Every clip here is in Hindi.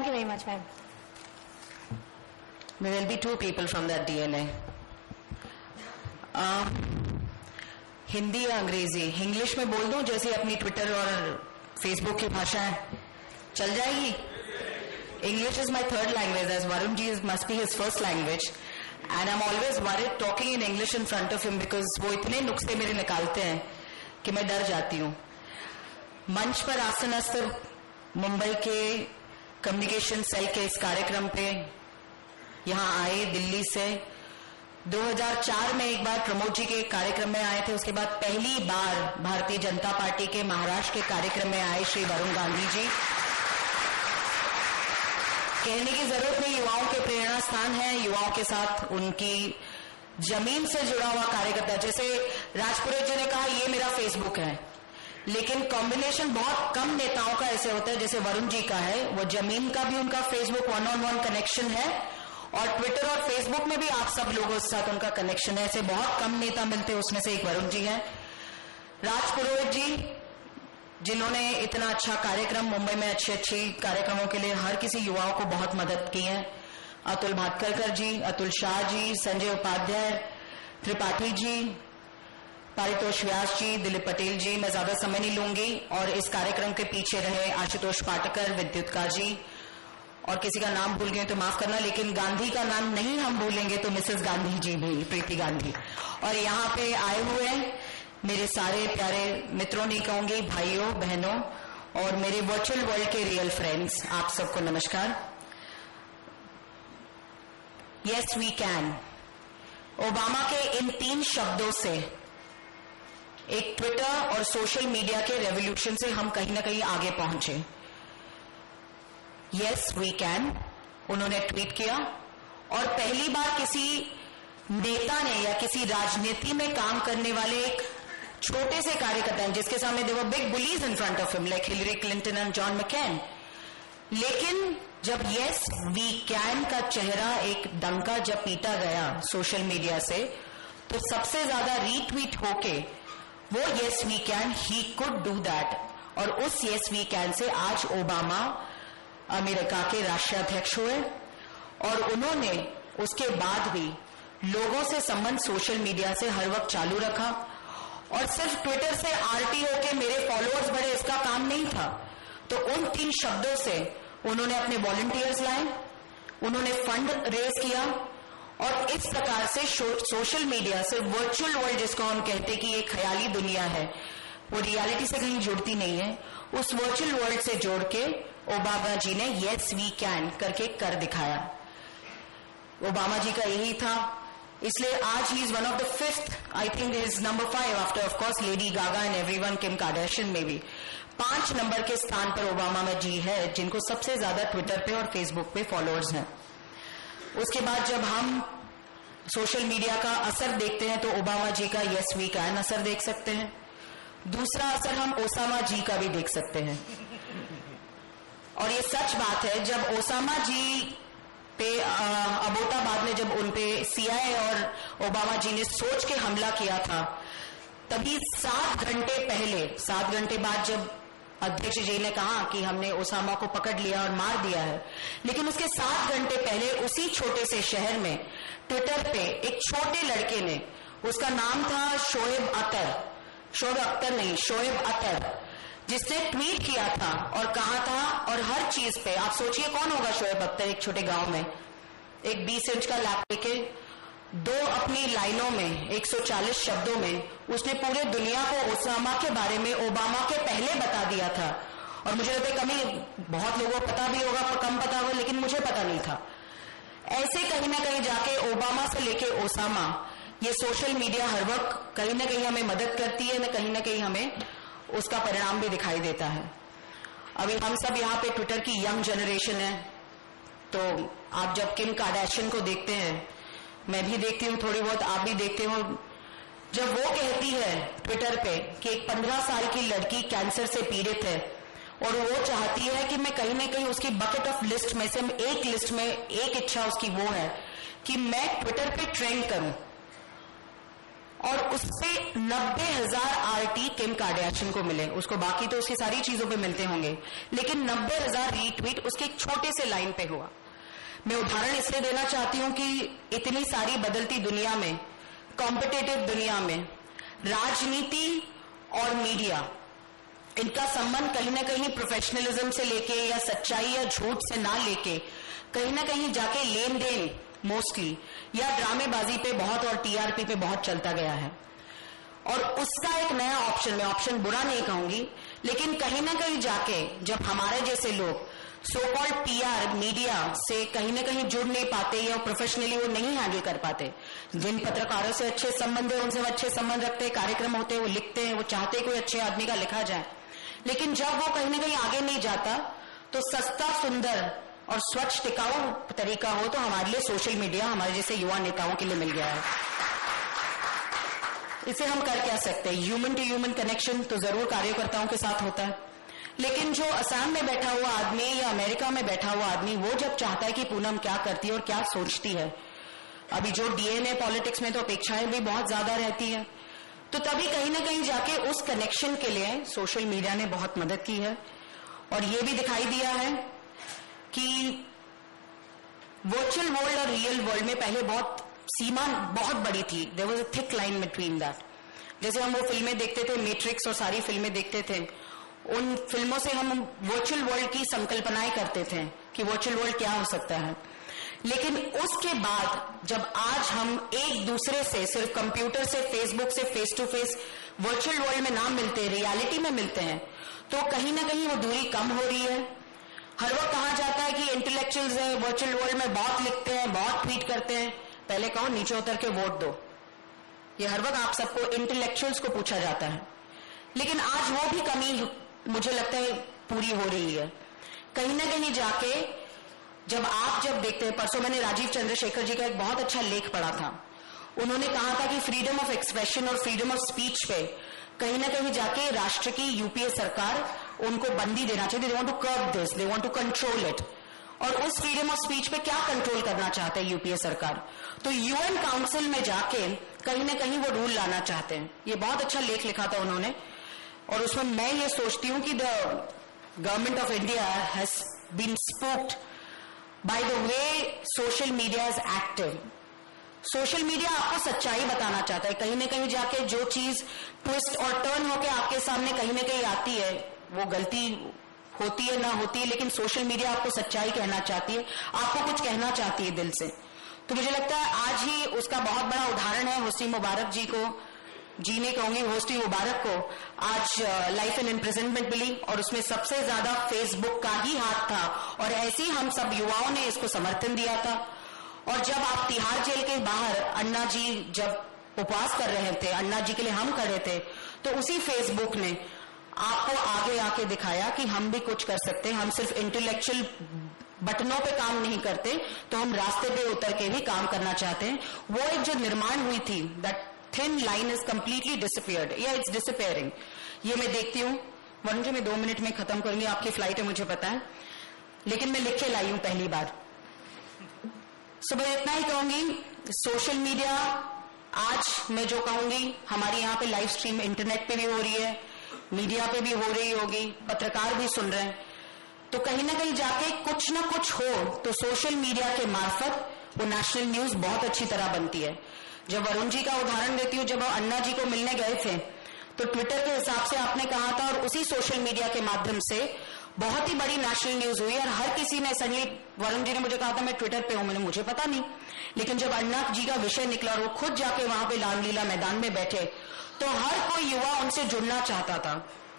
Thank you very much, ma'am. There will be two people from that DNA. Hindi या अंग्रेजी? इंग्लिश में बोल दूं जैसे अपनी ट्विटर और फेसबुक की भाषा है, चल जाएगी? English is my third language, as Varun ji must be his first language, and I'm always worried talking in English in front of him because वो इतने नुक्से मेरे निकालते हैं कि मैं डर जाती हूँ. मंच पर आसनस्थ मुंबई के कम्युनिकेशन सेल के इस कार्यक्रम पे यहाँ आए दिल्ली से. 2004 में एक बार प्रमोद जी के कार्यक्रम में आए थे. उसके बाद पहली बार भारतीय जनता पार्टी के महाराष्ट्र के कार्यक्रम में आए श्री वरुण गांधी जी. कहने की जरूरत नहीं, युवाओं के प्रेरणा स्थान है, युवाओं के साथ उनकी जमीन से जुड़ा हुआ कार्यकर्ता. जैसे राजपुरोहित जी ने कहा ये मेरा फेसबुक है, लेकिन कॉम्बिनेशन बहुत कम नेताओं का ऐसे होता है जैसे वरुण जी का है. वो जमीन का भी उनका फेसबुक वन-ऑन-वन कनेक्शन है और ट्विटर और फेसबुक में भी आप सब लोगों के साथ उनका कनेक्शन है. ऐसे बहुत कम नेता मिलते, उसमें से एक वरुण जी है. राजपुरोहित जी जिन्होंने इतना अच्छा कार्यक्रम मुंबई में अच्छी कार्यक्रमों के लिए हर किसी युवाओं को बहुत मदद की है. अतुल भातखरकर जी, अतुल शाह जी, संजय उपाध्याय, त्रिपाठी जी, पारितोष व्यास जी, दिलीप पटेल जी. मैं ज्यादा समय नहीं लूंगी. और इस कार्यक्रम के पीछे रहे आशुतोष पाटकर, विद्युतकार जी, और किसी का नाम भूल गए तो माफ करना, लेकिन गांधी का नाम नहीं हम भूलेंगे तो मिसेस गांधी जी भी, प्रीति गांधी. और यहाँ पे आए हुए मेरे सारे प्यारे मित्रों, नहीं कहूंगी, भाइयों बहनों और मेरे वर्चुअल वर्ल्ड के रियल फ्रेंड्स, आप सबको नमस्कार. Yes we can. ओबामा के इन 3 शब्दों से एक ट्विटर और सोशल मीडिया के रेवोल्यूशन से हम कहीं ना कहीं आगे पहुंचे. यस वी कैन उन्होंने ट्वीट किया और पहली बार किसी नेता ने या किसी राजनीति में काम करने वाले एक छोटे से कार्यकर्ता हैं जिसके सामने they were big bullies in front of him like Hillary Clinton and John McCain. लेकिन जब यस वी कैन का चेहरा एक डंका जब पीटा गया सोशल मीडिया से, तो सबसे ज्यादा रीट्वीट होके वो yes we can, he could do that. और उस यस वी कैन से आज ओबामा अमेरिका के राष्ट्राध्यक्ष हुए और उन्होंने उसके बाद भी लोगों से संबंध सोशल मीडिया से हर वक्त चालू रखा. और सिर्फ ट्विटर से आरटी होके मेरे फॉलोअर्स बढ़े इसका काम नहीं था. तो उन 3 शब्दों से उन्होंने अपने वॉलंटियर्स लाए, उन्होंने फंड रेज किया और इस प्रकार से सोशल मीडिया से वर्चुअल वर्ल्ड, जिसको हम कहते कि एक ख्याली दुनिया है, वो रियलिटी से कहीं जुड़ती नहीं है, उस वर्चुअल वर्ल्ड से जोड़ के ओबामा जी ने यस वी कैन करके कर दिखाया. ओबामा जी का यही था. इसलिए आज he is one of the 5th, I think is number 5 after of course Lady Gaga and everyone, Kim Kardashian में भी 5 नंबर के स्थान पर ओबामा जी है जिनको सबसे ज्यादा ट्विटर पे और फेसबुक पे फॉलोअर्स हैं. उसके बाद जब हम सोशल मीडिया का असर देखते हैं तो ओबामा जी का यस वी कैन असर देख सकते हैं. दूसरा असर हम ओसामा जी का भी देख सकते हैं. और ये सच बात है, जब ओसामा जी पे अबोटाबाद में जब उन पे सीआईए और ओबामा जी ने सोच के हमला किया था, तभी 7 घंटे पहले, 7 घंटे बाद जब अध्यक्ष जी ने कहा कि हमने ओसामा को पकड़ लिया और मार दिया है, लेकिन उसके 7 घंटे पहले उसी छोटे से शहर में ट्विटर पे एक छोटे लड़के ने, उसका नाम था शोएब अख्तर नहीं, शोएब अतर, जिसने ट्वीट किया था और कहा था, और हर चीज पे आप सोचिए कौन होगा शोएब अख्तर, एक छोटे गांव में एक 20 इंच का लैप लेके 2 अपनी लाइनों में 140 शब्दों में उसने पूरे दुनिया को ओसामा के बारे में ओबामा के पहले बता दिया था. और मुझे लगता है कभी बहुत लोगों को पता भी होगा, कम पता होगा, लेकिन मुझे पता नहीं था. ऐसे कहीं ना कहीं जाके ओबामा से लेके ओसामा, ये सोशल मीडिया हर वक्त कहीं ना कहीं हमें मदद करती है, न कहीं हमें उसका परिणाम भी दिखाई देता है. अभी हम सब यहाँ पे ट्विटर की यंग जनरेशन है, तो आप जब किम कार्दाशियन को देखते हैं, मैं भी देखती हूँ थोड़ी बहुत, आप भी देखते हो, जब वो कहती है ट्विटर पे कि एक 15 साल की लड़की कैंसर से पीड़ित है और वो चाहती है कि मैं कहीं ना कहीं उसकी बकेट ऑफ लिस्ट में से एक लिस्ट में एक इच्छा उसकी वो है कि मैं ट्विटर पे ट्रेंड करूं. और उससे 90,000 RT किम कार्डियाशियन को मिले। उसको बाकी तो उसकी सारी चीजों पे मिलते होंगे, लेकिन 90,000 रीट्वीट उसके एक छोटे से लाइन पे हुआ। मैं उदाहरण इसलिए देना चाहती हूं कि इतनी सारी बदलती दुनिया में, कॉम्पिटिटिव दुनिया में, राजनीति और मीडिया, इनका संबंध कहीं ना कहीं प्रोफेशनलिज्म से लेके या सच्चाई या झूठ से ना लेके कहीं ना कहीं जाके लेन देन मोस्टली या ड्रामेबाजी पे बहुत और TRP पे बहुत चलता गया है। और उसका एक नया ऑप्शन, मैं ऑप्शन बुरा नहीं कहूंगी, लेकिन कहीं ना कहीं जाके जब हमारे जैसे लोग सो कॉल्ड PR मीडिया से कहीं ना कहीं जुड़ नहीं पाते या प्रोफेशनली वो नहीं हैंडल कर पाते, जिन पत्रकारों से अच्छे संबंध है उनसे वो अच्छे संबंध रखते हैं, कार्यक्रम होते हैं वो लिखते हैं, वो चाहते हैं कोई अच्छे आदमी का लिखा जाए, लेकिन जब वो कहीं ना कहीं आगे नहीं जाता तो सस्ता, सुंदर और स्वच्छ टिकाऊ तरीका हो तो हमारे लिए सोशल मीडिया हमारे जैसे युवा नेताओं के लिए मिल गया है। इसे हम कर क्या सकते हैं? ह्यूमन टू ह्यूमन कनेक्शन तो जरूर कार्यकर्ताओं के साथ होता है, लेकिन जो असम में बैठा हुआ आदमी या अमेरिका में बैठा हुआ आदमी वो जब चाहता है कि पूनम क्या करती है और क्या सोचती है, अभी जो DNA पॉलिटिक्स में तो अपेक्षाएं भी बहुत ज्यादा रहती है, तो तभी कहीं ना कहीं जाके उस कनेक्शन के लिए सोशल मीडिया ने बहुत मदद की है। और ये भी दिखाई दिया है कि वर्चुअल वर्ल्ड और रियल वर्ल्ड में पहले बहुत सीमा बहुत बड़ी थी, there was a thick line between that. जैसे हम वो फिल्में देखते थे, मैट्रिक्स और सारी फिल्में देखते थे, उन फिल्मों से हम वर्चुअल वर्ल्ड की संकल्पनाएं करते थे कि वर्चुअल वर्ल्ड क्या हो सकता है, लेकिन उसके बाद जब आज हम एक दूसरे से सिर्फ कंप्यूटर से, फेसबुक से face to face virtual world में ना मिलते, रियलिटी में मिलते हैं, तो कहीं ना कहीं वो दूरी कम हो रही है। हर वक्त कहा जाता है कि इंटेलेक्चुअल्स है वर्चुअल वर्ल्ड में बहुत लिखते हैं, बहुत ट्वीट करते हैं, पहले कहो नीचे उतर के वोट दो, ये हर वक्त आप सबको इंटेलेक्चुअल्स को पूछा जाता है, लेकिन आज वो भी कमी मुझे लगता है पूरी हो रही है। कहीं ना कहीं जाके जब देखते हैं, परसों मैंने राजीव चंद्रशेखर जी का एक बहुत अच्छा लेख पढ़ा था, उन्होंने कहा था कि फ्रीडम ऑफ एक्सप्रेशन और फ्रीडम ऑफ स्पीच पे कहीं ना कहीं जाके राष्ट्र की UPA सरकार उनको बंदी देना चाहिए, they want to curb this, they want to control it. और उस फ्रीडम ऑफ स्पीच पे क्या कंट्रोल करना चाहते हैं UPA सरकार? तो UN काउंसिल में जाके कहीं ना कहीं वो रूल लाना चाहते हैं। ये बहुत अच्छा लेख लिखा था उन्होंने, और उसमें मैं ये सोचती हूँ कि the government of India has been spoked by the way social media is active. Social media आपको सच्चाई बताना चाहता है, कहीं ना कहीं जाके जो चीज ट्विस्ट और टर्न होके आपके सामने कहीं ना कहीं आती है, वो गलती होती है ना होती है, लेकिन सोशल मीडिया आपको सच्चाई कहना चाहती है, आपको कुछ कहना चाहती है दिल से। तो मुझे लगता है आज ही उसका बहुत बड़ा उदाहरण है होस्नी मुबारक जी को, जीने कहूंगी होस्नी मुबारक को आज लाइफ इन इम्प्रिजनमेंट मिली, और उसमें सबसे ज्यादा फेसबुक का ही हाथ था, और ऐसे ही हम सब युवाओं ने इसको समर्थन दिया था। और जब आप तिहाड़ जेल के बाहर अन्ना जी जब उपवास कर रहे थे, अन्ना जी के लिए हम खड़े थे, तो उसी फेसबुक ने आपको आगे आके दिखाया कि हम भी कुछ कर सकते हैं, हम सिर्फ इंटेलेक्चुअल बटनों पे काम नहीं करते, तो हम रास्ते पे उतर के भी काम करना चाहते हैं। वो एक जो निर्माण हुई थी, that thin line is completely disappeared, या इट्स डिसअपियरिंग। ये मैं देखती हूँ। वरुण जी मैं 2 मिनट में खत्म करूंगी, आपकी फ्लाइट है मुझे पता है, लेकिन मैं लिख के लाई हूं पहली बार। सुबह इतना ही कहूंगी, सोशल मीडिया आज मैं जो कहूंगी, हमारी यहाँ पे लाइव स्ट्रीम इंटरनेट पे भी हो रही है, मीडिया पे भी हो रही होगी, पत्रकार भी सुन रहे हैं, तो कहीं ना कहीं जाके कुछ ना कुछ हो तो सोशल मीडिया के मार्फत वो नेशनल न्यूज बहुत अच्छी तरह बनती है। जब वरुण जी का उदाहरण देती हूँ, जब अन्ना जी को मिलने गए थे तो ट्विटर के हिसाब से आपने कहा था, और उसी सोशल मीडिया के माध्यम से बहुत ही बड़ी नेशनल न्यूज हुई, और हर किसी ने सडनली, वरुण जी ने मुझे कहा था मैं ट्विटर पे हूं, मैंने मुझे पता नहीं, लेकिन जब अन्ना जी का विषय निकला और वो खुद जाके वहां पे रामलीला मैदान में बैठे, तो हर कोई युवा उनसे जुड़ना चाहता था।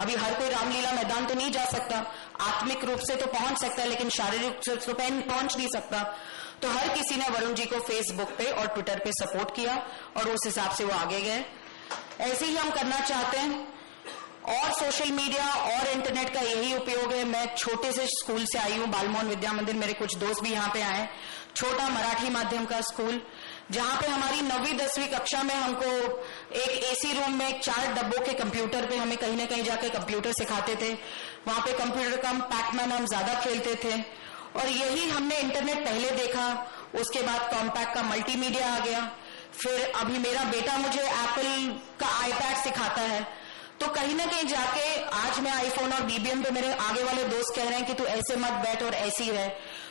अभी हर कोई रामलीला मैदान तो नहीं जा सकता, आत्मिक रूप से तो पहुंच सकता है, लेकिन शारीरिक रूप से तो पहुंच नहीं सकता, तो हर किसी ने वरुण जी को फेसबुक पे और ट्विटर पे सपोर्ट किया, और उस हिसाब से वो आगे गए। ऐसे ही हम करना चाहते हैं, और सोशल मीडिया और इंटरनेट का यही उपयोग है। मैं छोटे से स्कूल से आई हूँ, बालमोहन विद्या मंदिर, मेरे कुछ दोस्त भी यहाँ पे आए, छोटा मराठी माध्यम का स्कूल, जहां पे हमारी 9वीं 10वीं कक्षा में हमको एक AC रूम में 4 डब्बों के कंप्यूटर पे हमें कहीं ना कहीं जाके कंप्यूटर सिखाते थे। वहां पे कंप्यूटर का पैकमैन हम ज्यादा खेलते थे, और यही हमने इंटरनेट पहले देखा, उसके बाद कॉम्पैक्ट का मल्टीमीडिया आ गया, फिर अभी मेरा बेटा मुझे एप्पल का आईपैड सिखाता है। तो कहीं ना कहीं जाके आज मैं आईफोन और बीबीएम पे मेरे आगे वाले दोस्त कह रहे हैं कि तू ऐसे मत बैठ और ऐसी रह।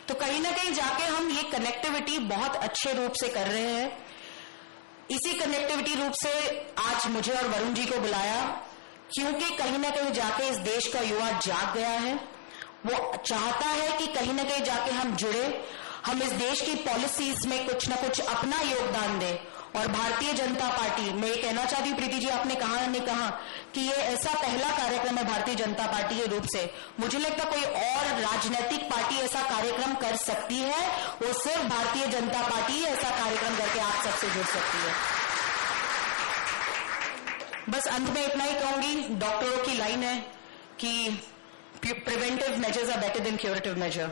तो कहीं ना कहीं जाके हम ये कनेक्टिविटी बहुत अच्छे रूप से कर रहे हैं। इसी कनेक्टिविटी रूप से आज मुझे और वरुण जी को बुलाया, क्योंकि कहीं ना कहीं जाके इस देश का युवा जाग गया है। वो चाहता है कि कहीं ना कहीं जाके हम जुड़े, हम इस देश की पॉलिसीज में कुछ ना कुछ अपना योगदान दें। और भारतीय जनता पार्टी, मैं ये कहना चाहती हूँ प्रीति जी, आपने कहा नहीं कहा कि ये ऐसा पहला कार्यक्रम है भारतीय जनता पार्टी के रूप से। मुझे लगता कोई और राजनीतिक पार्टी ऐसा कार्यक्रम कर सकती है, वो सिर्फ भारतीय जनता पार्टी ही ऐसा कार्यक्रम करके आप सबसे जुड़ सकती है। बस अंत में इतना ही कहूंगी, डॉक्टरों की लाइन है कि preventive measures are better than curative measure.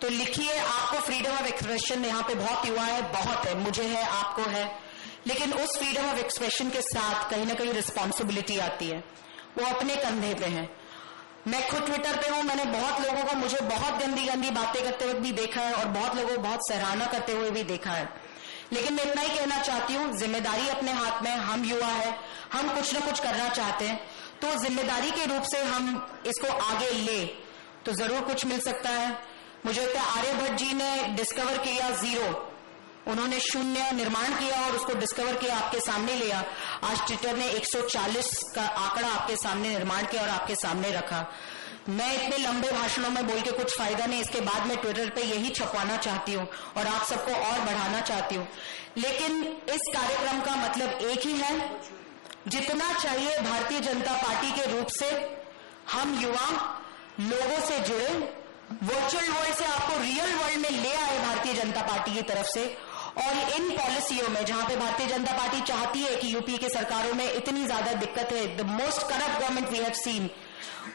तो लिखिए, आपको फ्रीडम ऑफ एक्सप्रेशन यहाँ पे बहुत युवा है, बहुत है, मुझे है, आपको है, लेकिन उस फ्रीडम ऑफ एक्सप्रेशन के साथ कहीं ना कहीं रिस्पॉन्सिबिलिटी आती है, वो अपने कंधे पे है। मैं खुद ट्विटर पे हूं, मैंने बहुत लोगों को मुझे बहुत गंदी गंदी बातें करते हुए भी देखा है और बहुत लोगों को बहुत सराहना करते हुए भी देखा है। लेकिन मैं इतना ही कहना चाहती हूँ, जिम्मेदारी अपने हाथ में, हम युवा है, हम कुछ ना कुछ करना चाहते हैं, तो जिम्मेदारी के रूप से हम इसको आगे ले तो जरूर कुछ मिल सकता है। मुझे लगता है आर्यभट्ट जी ने डिस्कवर किया जीरो, उन्होंने शून्य निर्माण किया और उसको डिस्कवर किया, आपके सामने लिया। आज ट्विटर ने 140 का आंकड़ा आपके सामने निर्माण किया और आपके सामने रखा। मैं इतने लंबे भाषणों में बोल के कुछ फायदा नहीं, इसके बाद मैं ट्विटर पे यही छपवाना चाहती हूँ और आप सबको और बढ़ाना चाहती हूँ। लेकिन इस कार्यक्रम का मतलब एक ही है, जितना चाहिए भारतीय जनता पार्टी के रूप से हम युवा लोगों से जुड़े, वर्चुअल वर्ल्ड से आपको रियल वर्ल्ड में ले आए भारतीय जनता पार्टी की तरफ से। और इन पॉलिसियों में जहां पे भारतीय जनता पार्टी चाहती है कि यूपी के सरकारों में इतनी ज्यादा दिक्कत है, the most corrupt government we have seen,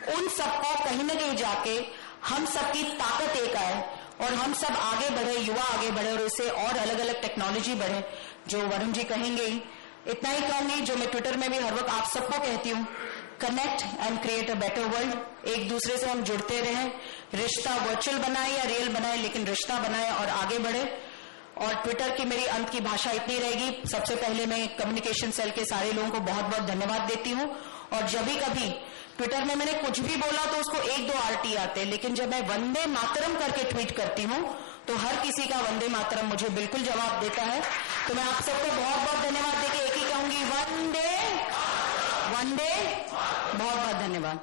उन सबको कहीं न कहीं जाके हम सबकी ताकत एक आए और हम सब आगे बढ़े, युवा आगे बढ़े और इससे और अलग अलग टेक्नोलॉजी बढ़े, जो वरुण जी कहेंगे ही। इतना ही कहूंगी जो मैं ट्विटर में भी हर वक्त आप सबको कहती हूँ, connect and create a better world. एक दूसरे से हम जुड़ते रहें, रिश्ता वर्चुअल बनाए या रियल बनाए, लेकिन रिश्ता बनाए और आगे बढ़े। और ट्विटर की मेरी अंत की भाषा इतनी रहेगी, सबसे पहले मैं कम्युनिकेशन सेल के सारे लोगों को बहुत बहुत धन्यवाद देती हूँ। और जब भी कभी ट्विटर में मैंने कुछ भी बोला तो उसको 1-2 RT आते, लेकिन जब मैं वंदे मातरम करके ट्वीट करती हूँ तो हर किसी का वंदे मातरम मुझे बिल्कुल जवाब देता है। तो मैं आप सबको बहुत बहुत धन्यवाद देके एक ही कहूंगी, वंदे वंदे, बहुत बहुत धन्यवाद।